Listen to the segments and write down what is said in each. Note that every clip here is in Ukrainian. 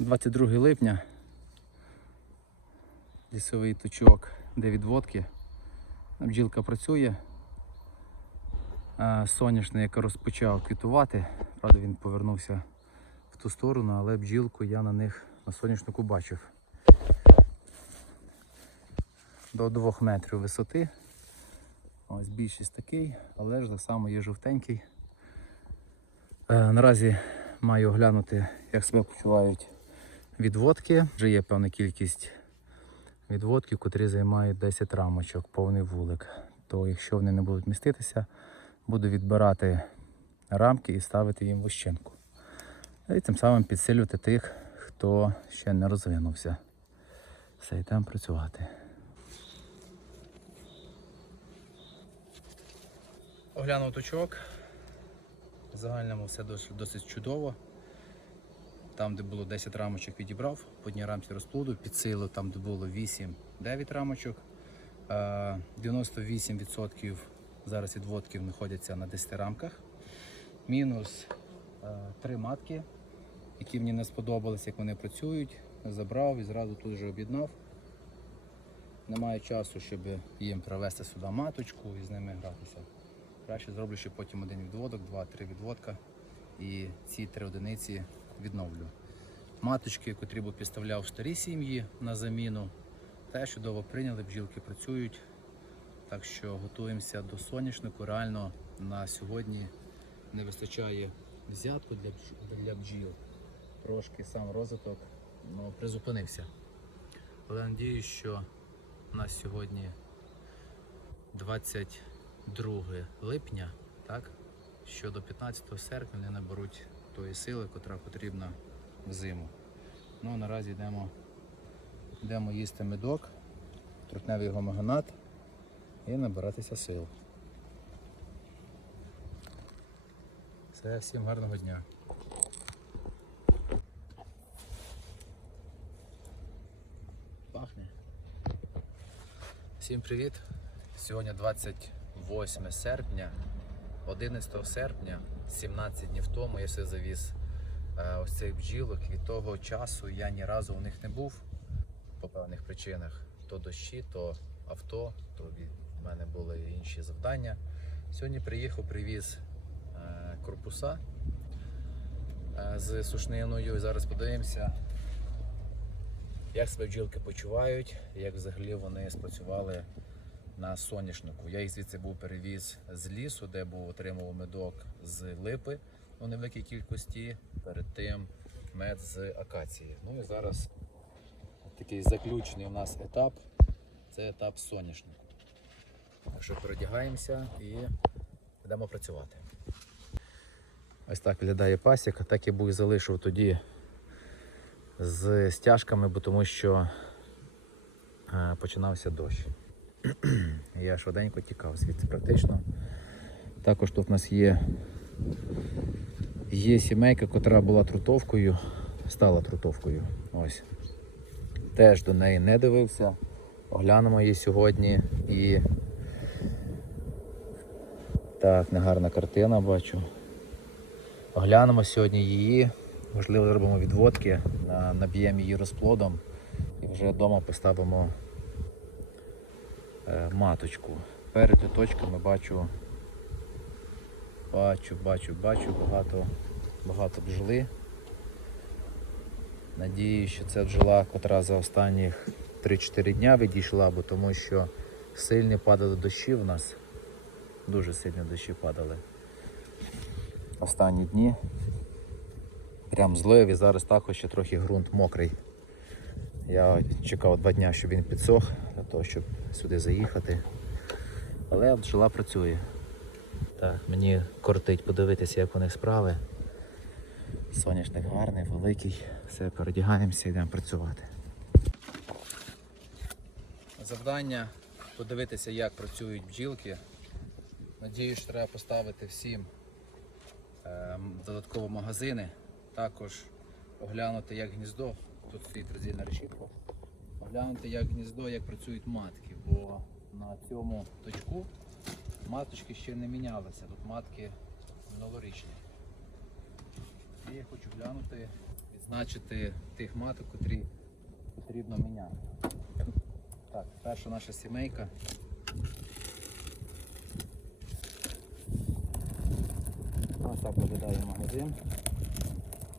22 липня. Лісовий точок, де відводки. Бджілка працює. А Соняшник, який розпочав квітувати, правда він повернувся в ту сторону, але бджілку я на них на соняшнику бачив. До 2 метрів висоти. Ось більшість такий, але ж так само є жовтенький. Е, наразі маю оглянути, як себе почувають відводки. Вже є певна кількість відводків, котрі займають 10 рамочок, повний вулик. То якщо вони не будуть міститися, буду відбирати рамки і ставити їм вощинку. І тим самим підсилювати тих, хто ще не розвинувся. Все, йдемо працювати. Оглянув точок. В загальному все досить чудово. Там, де було 10 рамочок, відібрав, по одній рамці розплоду, підсилив там, де було 8-9 рамочок. Е, 98% зараз відводків знаходяться на 10 рамках. Мінус 3 матки, які мені не сподобались, як вони працюють. Забрав і зразу тут же об'єднав. Немає часу, щоб їм привезти сюди маточку і з ними гратися. Краще зроблю ще потім один відводок, два-три відводка і ці три одиниці відновлю. Маточки, котрі б підставляв старі сім'ї на заміну, теж чудово прийняли, бджілки працюють. Так що готуємося до соняшнику. Реально на сьогодні не вистачає взятку для, для бджіл. Трошки сам розвиток ну, призупинився. Але надію, що у нас сьогодні 22 липня, так? що до 15 серпня вони наберуть тої сили, котра потрібна в зиму. Ну а наразі йдемо, йдемо їсти медок, трутневий гомогонат і набиратися сил. Все, всім гарного дня. Пахне. Всім привіт! Сьогодні 28 серпня, 11 серпня, 17 днів тому я все завіз е, ось цих бджілок. Від того часу я ні разу у них не був по певних причинах. То дощі, то авто, то від мене були інші завдання. Сьогодні приїхав, привіз е, корпуса е, з сушниною. І зараз подивимося, як себе бджілки почувають, як взагалі вони спрацювали на соняшнику. Я їх звідси був перевіз з лісу, де був отримав медок з липи у невеликій кількості, перед тим мед з акації. Ну і зараз такий заключний у нас етап це етап соняшнику. Так що передягаємося і йдемо працювати. Ось так виглядає пасіка, так я був залишив тоді з стяжками, бо тому що е, починався дощ. Я швиденько тікав звідси практично. Також тут в нас є, є сімейка, котра була трутовкою, стала трутовкою. Ось. Теж до неї не дивився. Оглянемо її сьогодні і так, негарна картина бачу. Оглянемо сьогодні її. Можливо, зробимо відводки, наб'ємо її розплодом і вже вдома поставимо маточку. Перед літочками бачу, бачу, бачу, бачу багато, багато бджоли. Надію, що це бджола, котра за останніх 3-4 дня відійшла, бо тому що сильні падали дощі в нас. Дуже сильні дощі падали. Останні дні. Прям злив і зараз також ще трохи ґрунт мокрий. Я чекав два дні, щоб він підсох, для того, щоб сюди заїхати. Але бджола працює. Так, мені кортить подивитися, як у них справи. Соняшник гарний, великий. Все, передягаємося, йдемо працювати. Завдання подивитися, як працюють бджілки. Надіюсь, що треба поставити всім ем, додатково магазини. Також оглянути, як гніздо. Тут стоїть роздільна решітка. Оглянути, як гніздо, як працюють матки, бо на цьому точку маточки ще не мінялися. Тут матки минулорічні. І я хочу глянути, відзначити тих маток, котрі потрібно міняти. Так, перша наша сімейка. Ось так виглядає магазин.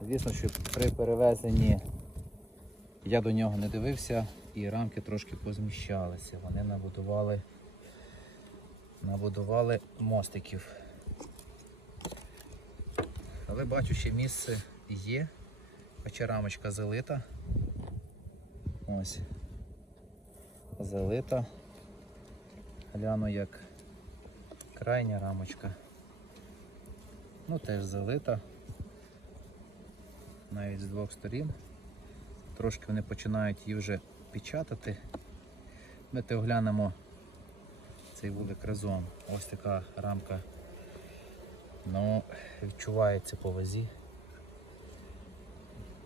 Звісно, що при перевезенні я до нього не дивився і рамки трошки позміщалися. Вони набудували, набудували мостиків. Але бачу, ще місце є, хоча рамочка залита. Ось. Залита. Гляну як крайня рамочка. Ну теж залита. Навіть з двох сторін. Трошки вони починають її вже печатати. Давайте оглянемо цей вулик разом. Ось така рамка. Ну, відчувається по вазі.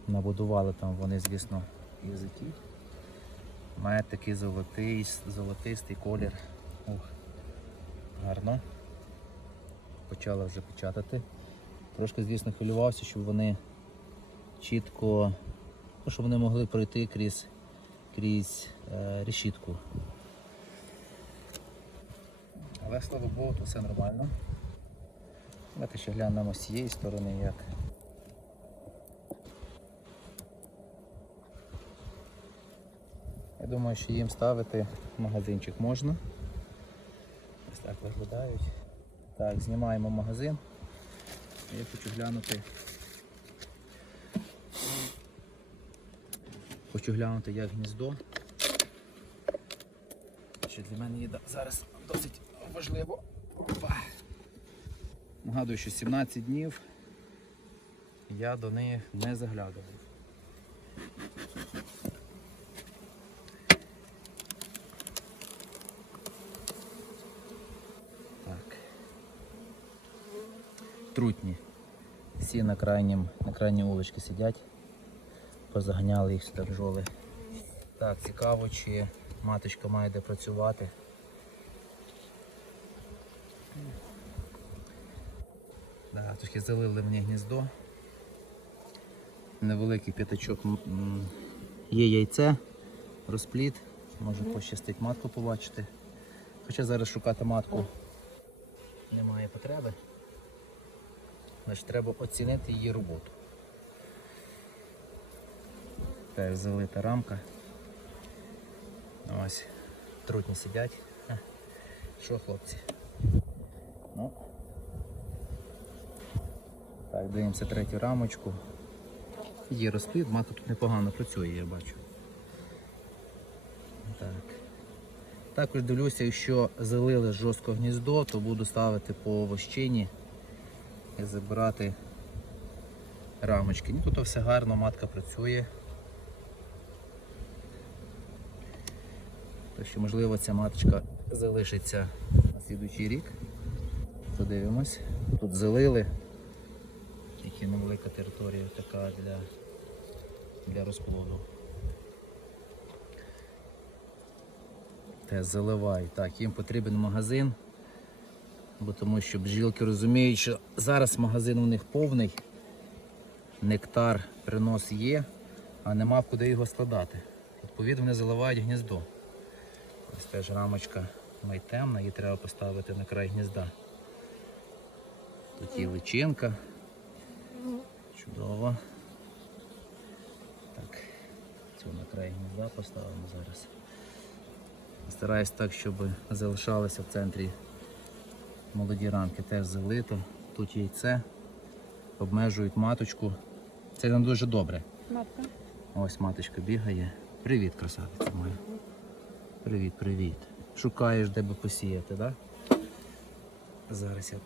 Набудували там вони, звісно, язики. Має такий золотий, золотистий колір. Ух, гарно. Почала вже печатати. Трошки, звісно, хвилювався, щоб вони чітко, ну, щоб вони могли пройти крізь, крізь е, решітку. Але слава Богу, тут все нормально. Давайте ще глянемо з цієї сторони як. Я думаю, що їм ставити магазинчик можна. Ось так виглядають. Так, знімаємо магазин. Я хочу глянути. Хочу глянути як гніздо. Що для мене є зараз досить важливо. Опа. Нагадую, що 17 днів я до них не заглядував. Так. Трутні. Всі на, крайнім, на крайній вуличці сидять. Позаганяли їх сюди бджоли. Так, цікаво, чи маточка має де працювати. Да, трохи залили мені гніздо. Невеликий п'ятачок є яйце, розпліт, може пощастить матку побачити. Хоча зараз шукати матку немає потреби. Значить, треба оцінити її роботу. Так, залита рамка. Ось, трутні сидять. Що, хлопці? Ну. Так, дивимося третю рамочку. Є розплід, матка тут непогано працює, я бачу. Так. Також дивлюся, якщо залили жорстко гніздо, то буду ставити по вощині і забирати рамочки. Ну, тут все гарно, матка працює. Так що, можливо, ця маточка залишиться на слідуючий рік. Подивимось. Тут залили. Тільки невелика територія така для, для розплоду. Те заливай. Так, їм потрібен магазин, бо тому що бджілки розуміють, що зараз магазин у них повний, нектар, принос є, а нема куди його складати. Відповідно, вони заливають гніздо. Ось теж рамочка майтемна, її треба поставити на край гнізда. Тут є личинка. Чудово. Так, цю на край гнізда поставимо зараз. Стараюсь так, щоб залишалося в центрі молоді рамки. Теж залито. Тут яйце. Обмежують маточку. Це не дуже добре. Матка. Ось маточка бігає. Привіт, красавиця моя. Привіт, привіт. Шукаєш, де би посіяти, так? Да? Зараз я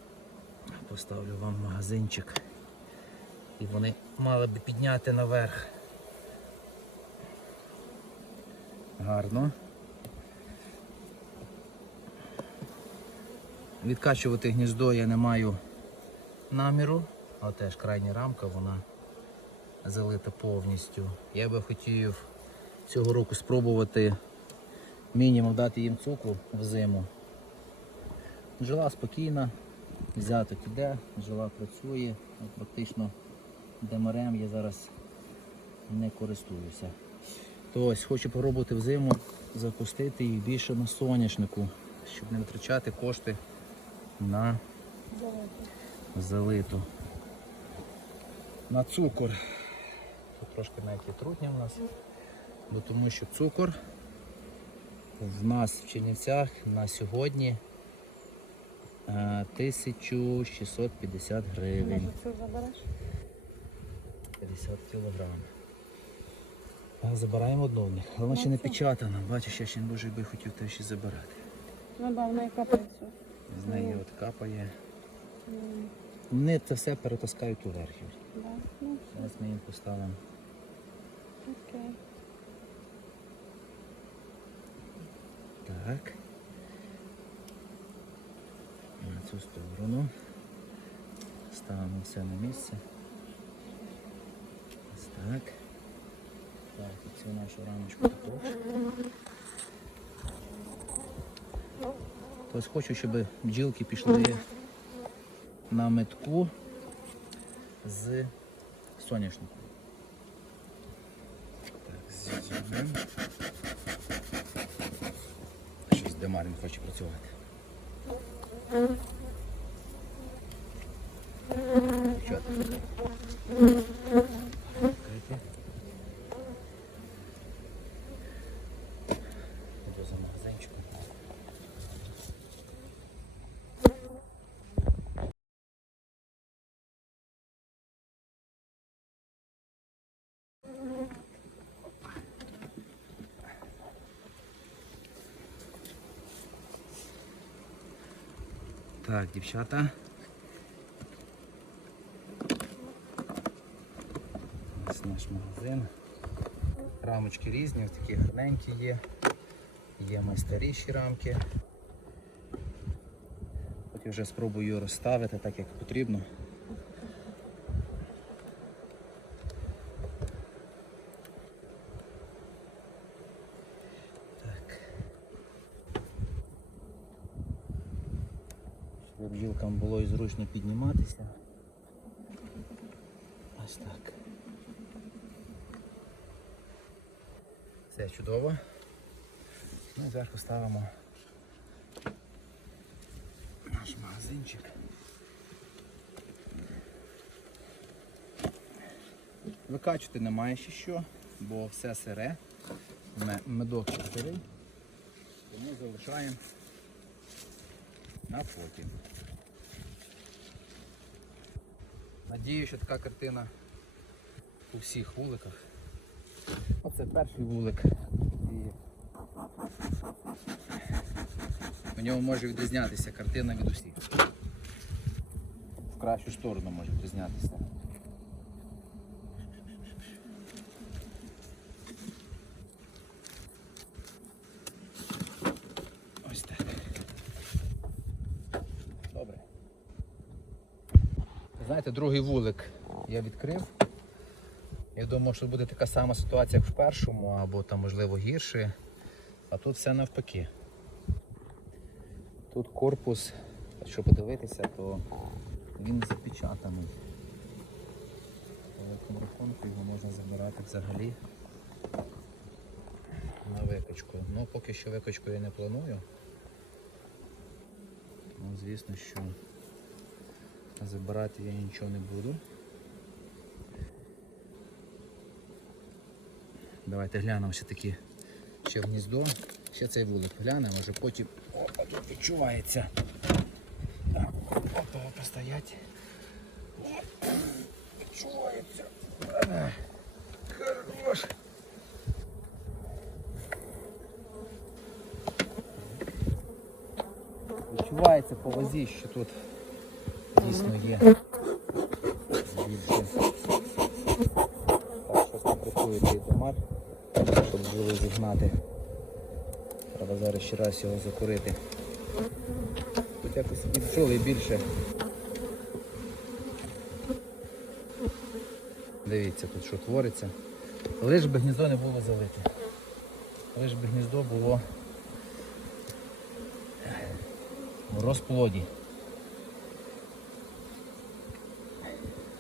поставлю вам магазинчик. І вони мали би підняти наверх. Гарно. Відкачувати гніздо я не маю наміру, але теж крайня рамка, вона залита повністю. Я би хотів цього року спробувати мінімум дати їм цукру в зиму. Жила спокійна, взяток іде, жила працює, практично демарем я зараз не користуюся. То ось хочу попробувати взиму запустити їх більше на соняшнику, щоб не витрачати кошти на залиту. На цукор. Тут трошки навіть є трутня в нас. Бо тому що цукор в нас в Чернівцях на сьогодні е, 1650 гривень. Може цю забереш? 50 кілограм. Забираємо одну в них. Але вона ще не Оце. печатана. Бачиш, я ще дуже би хотів те ще забирати. Ну да, вона і капається. З неї от капає. Вони це все перетаскають уверх. Да. Ну, Зараз ми їм поставимо. окей. Так. На цю сторону. Ставимо все на місце. Ось так. Так, і цю нашу рамочку також. Тобто хочу, щоб бджілки пішли на метку з соняшнику. Так, з'їжджаємо. Щось Демар не хоче працювати. Що ти? Відкрити. Іду за магазинчиком. Так, дівчата. Ось наш магазин. Рамочки різні, ось такі гарненькі є. Є майстаріші рамки. От я вже спробую розставити так, як потрібно. Так. Щоб бджілкам зручно підніматися. Ось так. Все чудово. Ну і зверху ставимо наш магазинчик. Викачувати немає ще що, бо все сире, медок сирий, тому залишаємо на потім. Надію, що така картина у всіх вуликах. Оце перший вулик. У ньому може відрізнятися картина від усіх. В кращу сторону може відрізнятися. Ось так. Добре. Знаєте, другий вулик я відкрив. Я думав, що буде така сама ситуація, як в першому, або там, можливо, гірше. А тут все навпаки. Тут корпус, якщо подивитися, то він запечатаний. По великому рахунку його можна забирати взагалі на викачку. Ну, поки що викачку я не планую. Ну, звісно, що забирати я нічого не буду. Давайте глянемо все-таки ще в гніздо. Ще цей вулик глянемо, може потім Опа, тут відчувається. Так, Опа, опа, стоять. Оп, Відчувається. Хорош. Відчувається по вазі, що тут дійсно є більше. Так, щось працює цей домар, щоб було зігнати. Треба зараз ще раз його закурити. Тут якось бджоли більше. Дивіться тут що твориться. Лиш би гніздо не було залите. Лиш би гніздо було в розплоді.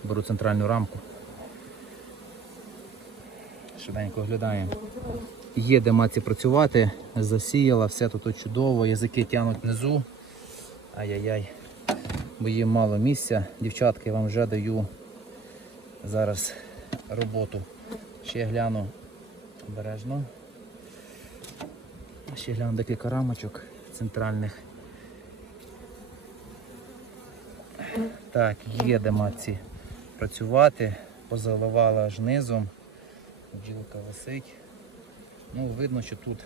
Беру центральну рамку. Швиденько оглядаємо. Є де матці працювати, засіяла, все тут чудово, язики тягнуть внизу. Ай-яй-яй. Бо їм мало місця. Дівчатки, я вам вже даю зараз роботу. Ще гляну обережно. Ще гляну декілька рамочок центральних. Так, є де матці працювати. Позаливала аж низом. Бджілка висить. Ну, видно, що тут,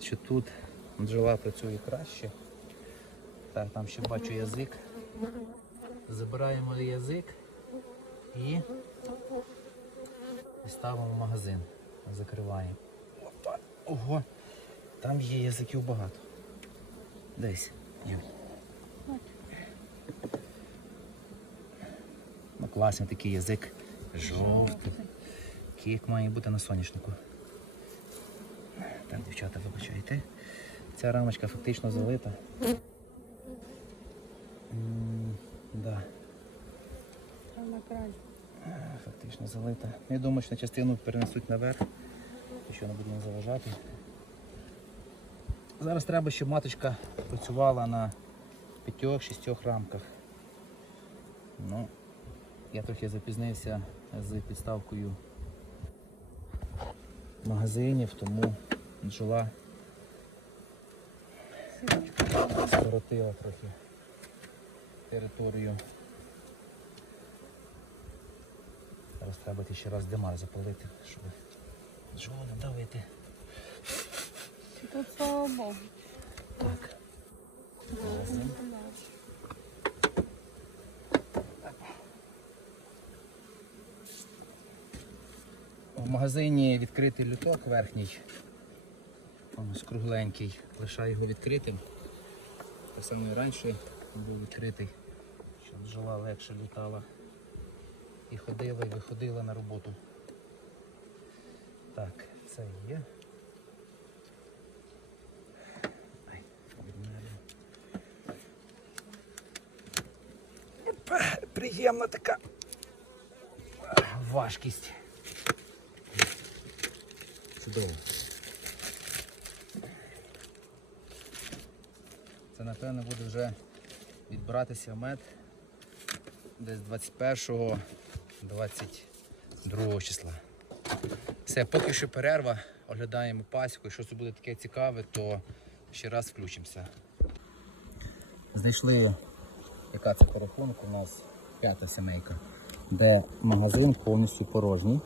що тут бджола працює краще. Так, там ще бачу язик. Забираємо язик і, ставимо в магазин. Закриваємо. Опа. Ого! Там є язиків багато. Десь. Є. Ну, класний такий язик. Жовтий. Кік має бути на соняшнику. Так, дівчата, вибачайте. Ця рамочка фактично залита. М, Да, Там на край. фактично залита. Я думаю, що на частину перенесуть наверх, якщо не будемо заважати. Зараз треба, щоб маточка працювала на п'ятьох-шістьох рамках. Ну, я трохи запізнився з підставкою магазинів, тому бджола скоротила трохи територію. Зараз треба ще раз димар запалити, щоб бджолу не давити. Тут слава Богу. Так. Магазин. В магазині відкритий люток верхній. Ось кругленький. Лишаю його відкритим. Так само і раніше був відкритий, щоб бджола легше літала. І ходила, і виходила на роботу. Так, це є. Приємна така важкість. Чудово. Це напевно буде вже відбиратися мед десь 21 22 числа. Все, поки що перерва, оглядаємо пасіку. Якщо це буде таке цікаве, то ще раз включимося. Знайшли, яка це по рахунку, у нас п'ята сімейка, де магазин повністю порожній.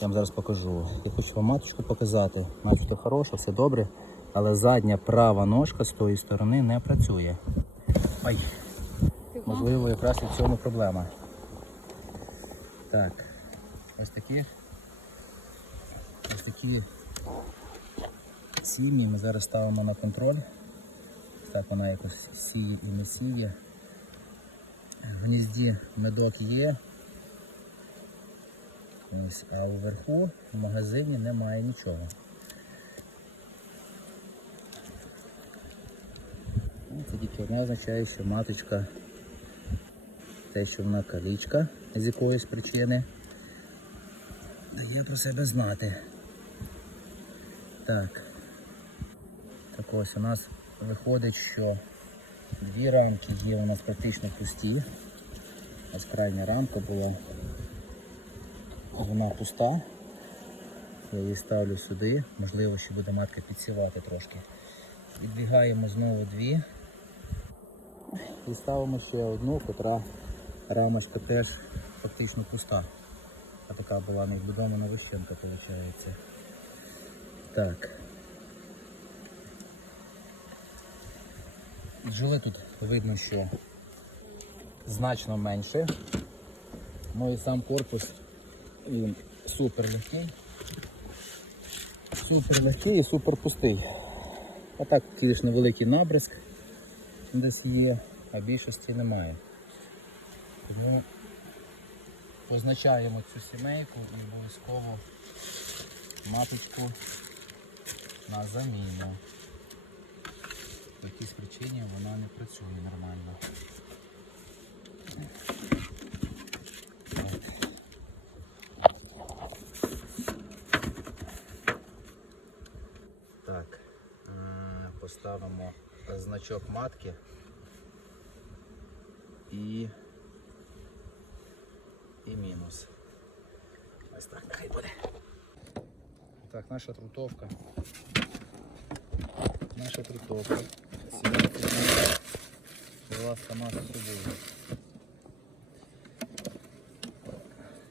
Я вам зараз покажу. Я хочу вам маточку показати. Начебто хороша, все добре, але задня права ножка з тої сторони не працює. Ай, можливо, якраз і в цьому проблема. Так, ось такі. Ось такі сім'ї ми зараз ставимо на контроль. Так вона якось сіє і не сіє. В гнізді медок є. Ось, а вверху в магазині немає нічого. Ну, Це тільки одне означає, що маточка, те, що вона калічка з якоїсь причини, дає про себе знати. Так. Так ось у нас виходить, що дві рамки є у нас практично пусті. Ось крайня рамка була. Вона пуста. Я її ставлю сюди. Можливо, ще буде матка підсівати трошки. Відбігаємо знову дві. І ставимо ще одну, котра рамочка теж фактично пуста. А така була невбудована вищенка, виходить. Так. Бджоли тут видно, що значно менше. Ну і сам корпус він супер легкий. Супер легкий і супер пустий. А так, звісно, великий набризк десь є, а більшості немає. Тому позначаємо цю сімейку і обов'язково маточку на заміну. По якійсь причині вона не працює нормально. Так. ставимо значок матки і, і мінус. Ось так, нехай буде. Так, наша трутовка. Наша трутовка. Була сама з собою.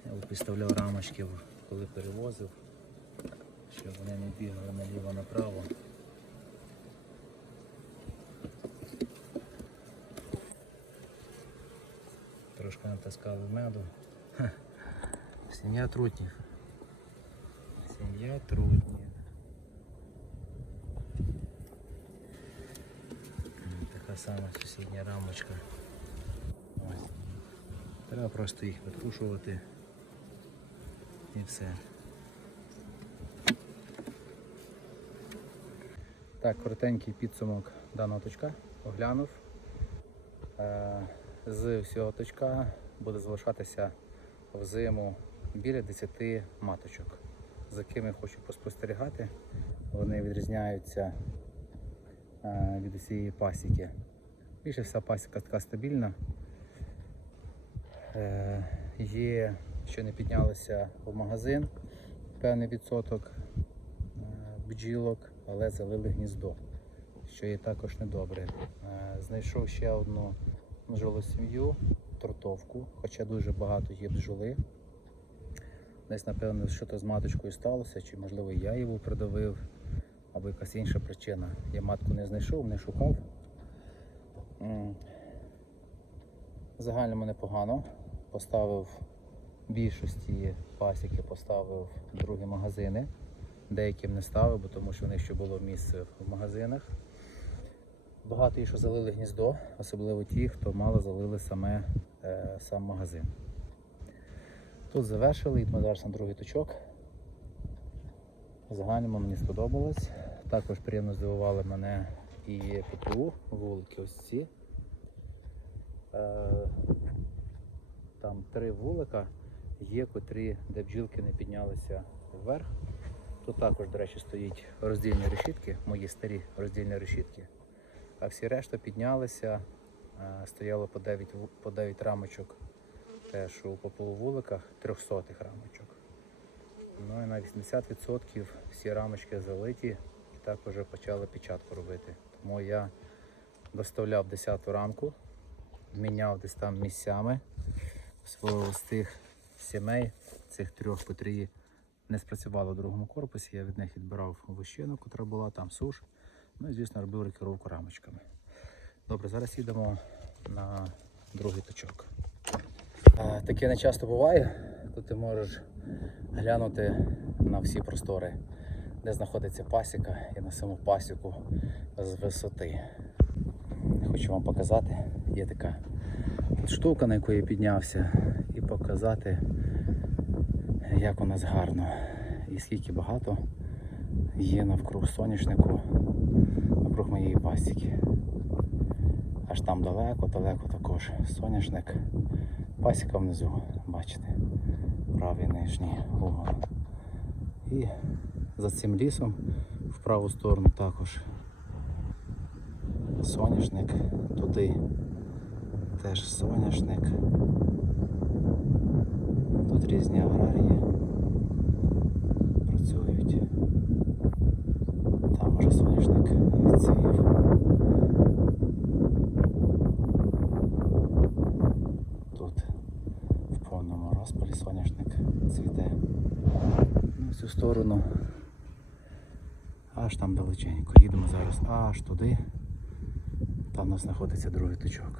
Я підставляв рамочки, коли перевозив, щоб вони не бігали наліво-направо. Трошки натаскали меду. Сім'я трутнів. Сім'я трутнів. Така сама сусідня рамочка. Ось. Треба просто їх відкушувати і все. Так, коротенький підсумок даного точка. Оглянув. Е, З всього точка буде залишатися в зиму біля 10 маточок, за якими хочу поспостерігати. Вони відрізняються е, від усієї пасіки. Більше вся пасіка така стабільна. Е, Є, що не піднялися в магазин певний відсоток е, бджілок, але залили гніздо, що є також недобре. Знайшов ще одну бджолу сім'ю, тортовку, хоча дуже багато є бджоли. Десь, напевно, що то з маточкою сталося, чи можливо я його придавив, або якась інша причина. Я матку не знайшов, не шукав. М. В загальному непогано. Поставив більшості пасіки, поставив другі магазини. Деяким не ставив, бо тому що в них ще було місце в магазинах. Багато і що залили гніздо, особливо ті, хто мало залили саме сам магазин. Тут завершили, йдемо зараз на другий точок. Загальному мені сподобалось. Також приємно здивували мене і ПТУ, вулики ось ці. Е, Там три вулика є, котрі, де бджілки не піднялися вверх. Тут також, до речі, стоять роздільні решітки, мої старі роздільні решітки. А всі решта піднялися, е, стояло по 9, ву- по 9 рамочок теж у пополувуликах 300 рамочок. Ну і на 80% всі рамочки залиті і так вже почали печатку робити. Тому я доставляв 10 рамку, міняв десь там місцями з тих сімей, цих трьох, котрі не спрацювали в другому корпусі. Я від них відбирав вощину, котра була там суш. Ну і звісно робив рекіровку рамочками. Добре, зараз їдемо на другий точок. Е, Таке не часто буває, коли ти можеш глянути на всі простори, де знаходиться пасіка і на саму пасіку з висоти. Хочу вам показати, є така штука, на яку я піднявся, і показати, як у нас гарно і скільки багато є навкруг соняшнику, навкруг моєї пасіки. Аж там далеко, далеко також соняшник. Пасіка внизу, бачите, правий нижній угол. І за цим лісом в праву сторону також соняшник, туди теж соняшник. Тут різні аграрії працюють. Там вже соняшник відсіяв. Тут в повному розпалі соняшник цвіте. Ну, в цю сторону. Аж там далеченько. Їдемо зараз аж туди. Там у нас знаходиться другий точок.